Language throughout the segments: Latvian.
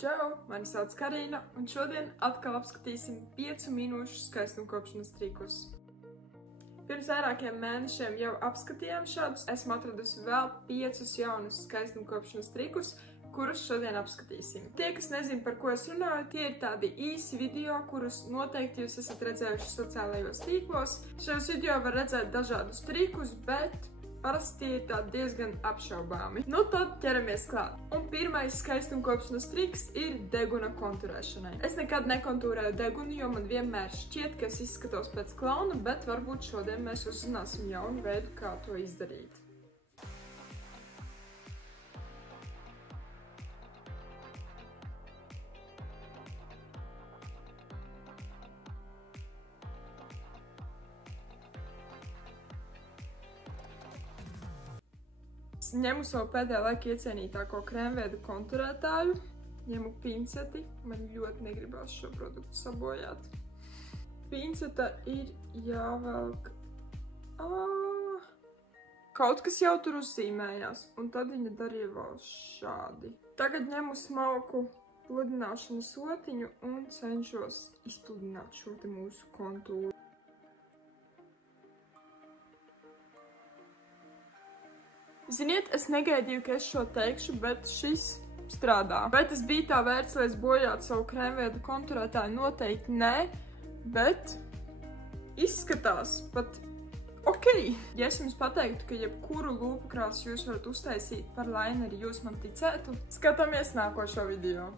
Čau, mani sauc Karina, un šodien atkal apskatīsim 5 minūšu skaistumkopšanas trikus. Pirms vairākiem mēnešiem jau apskatījām šādus, esmu atradusi vēl 5 jaunus skaistumkopšanas trikus, kurus šodien apskatīsim. Tie, kas nezin, par ko es runāju, tie ir tādi īsi video, kurus noteikti jūs esat redzējuši sociālajos tīklos. Šajos video var redzēt dažādus trikus, bet parasti tie ir tādi diezgan apšaubāmi. Nu tad ķeramies klāt. Un pirmais skaistumkopšanas triks ir deguna konturēšanai. Es nekad nekontūrēju degunu, jo man vienmēr šķiet, ka es izskatos pēc klauna, bet varbūt šodien mēs uzzināsim jaunu veidu, kā to izdarīt. Ņemu savu pēdējā laika iecienītāko krēmveidu konturētāju, ņemu pinceti, man ļoti negribās šo produktu sabojāt. Pinceta ir jāvelk... Kaut kas jau tur uzzīmējās, un tad viņa darīja vēl šādi. Tagad ņemu smalku pludināšanas otiņu un cenšos izpludināt šo te mūsu kontūru. Ziniet, es negaidīju, ka es šo teikšu, bet šis strādā. Vai tas bija tā vērts, lai es bojātu savu krēmveidu konturētāju? Noteikti nē, bet izskatās pat ok. Ja es jums pateiktu, ka jebkuru lūpu krāsu jūs varat uztaisīt par laineri, jūs man ticētu? Skatāmies nākošo video.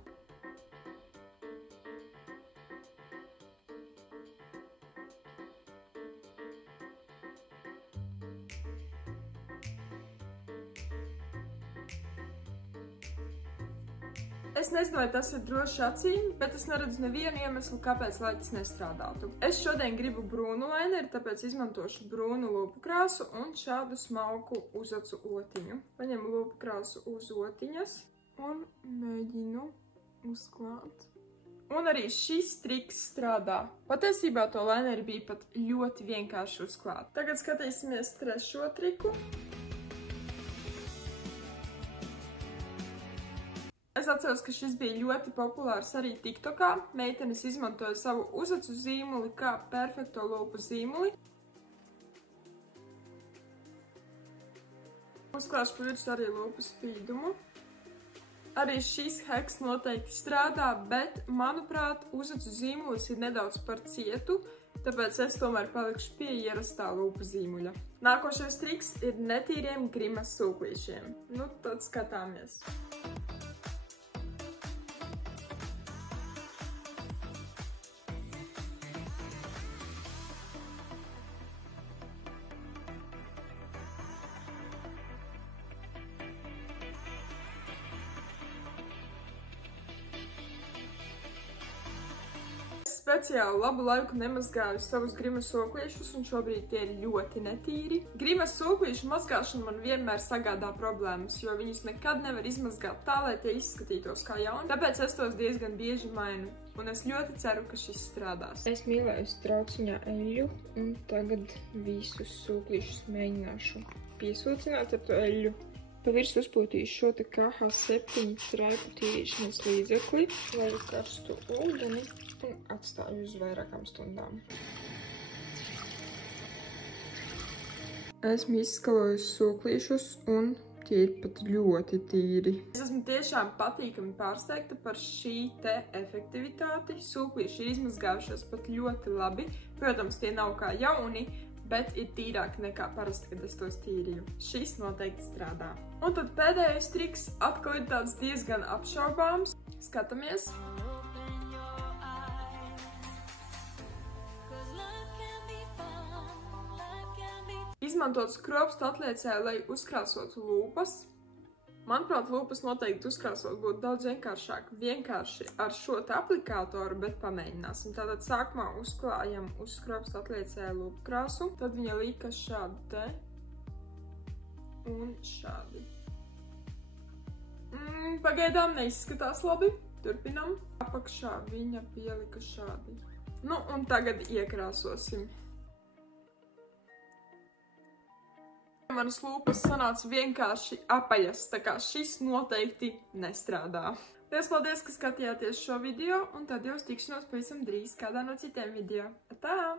Es nezinu, vai tas ir droši acīm, bet es neredzu nevienu iemeslu, kāpēc lai tas nestrādātu. Es šodien gribu brūnu laineri, tāpēc izmantošu brūnu lūpu krāsu un šādu smalku uzacu otiņu. Paņemu lūpu krāsu uz otiņas un mēģinu uzklāt. Un arī šis triks strādā. Patiesībā to laineri bija pat ļoti vienkārši uzklāt. Tagad skatīsimies trešo triku. Es atceros, ka šis bija ļoti populārs arī TikTokā. Meitenes izmantoja savu uzacu zīmuli kā perfekto lūpu zīmuli. Uzklāšu pa virsmu arī lūpu spīdumu. Arī šis heks noteikti strādā, bet, manuprāt, uzacu zīmulis ir nedaudz par cietu, tāpēc es tomēr palikšu pie ierastā lūpu zīmuļa. Nākošais triks ir netīriem grimas sūklīšiem. Nu, tad skatāmies. Speciāli labu laiku nemazgāju savus grimas sūklīšus, un šobrīd tie ir ļoti netīri. Grimas sūklīšu mazgāšana man vienmēr sagādā problēmas, jo viņus nekad nevar izmazgāt tā, lai tie izskatītos kā jauni. Tāpēc es tos diezgan bieži mainu, un es ļoti ceru, ka šis strādās. Es mīlēju trauciņā eļļu, un tagad visus sūklīšus mēģināšu piesūcināt ar to eļļu. Pa virsmu uzpūtīšu šo te KH7 traipu tīrīšanas līdzekli, lai karstu ūdeni un atstāju uz vairākām stundām. Esmu izskalojusi sūklīšus un tie ir pat ļoti tīri. Es esmu tiešām patīkami pārsteigta par šī te efektivitāti. Sūklīši ir izmazgājušies pat ļoti labi. Protams, tie nav kā jauni, bet ir tīrāki nekā parasti, kad es tos tīrīju. Šis noteikti strādā. Un tad pēdējais triks atkal ir tāds diezgan apšaubāms. Skatāmies. Izmantot skropstu atliecēju, lai uzkrāsotu lūpas. Manuprāt, lūpas noteikti uzkrāsot būtu daudz vienkāršāk. Vienkārši ar šo te aplikātoru, bet pamēģināsim. Tātad sākumā uzklājam uz skropstu atliecēju lūpu krāsu. Tad viņa lika šādi te. Un šādi. Pagaidām neizskatās labi. Turpinam. Apakšā viņa pielika šādi. Nu, un tagad iekrāsosim. Manas lūpas sanāca vienkārši apaļas, tā kā šis noteikti nestrādā. Lielas paldies, ka skatījāties šo video, un tad jau uz tikšanos pavisam drīz kādā no citiem video. Tā!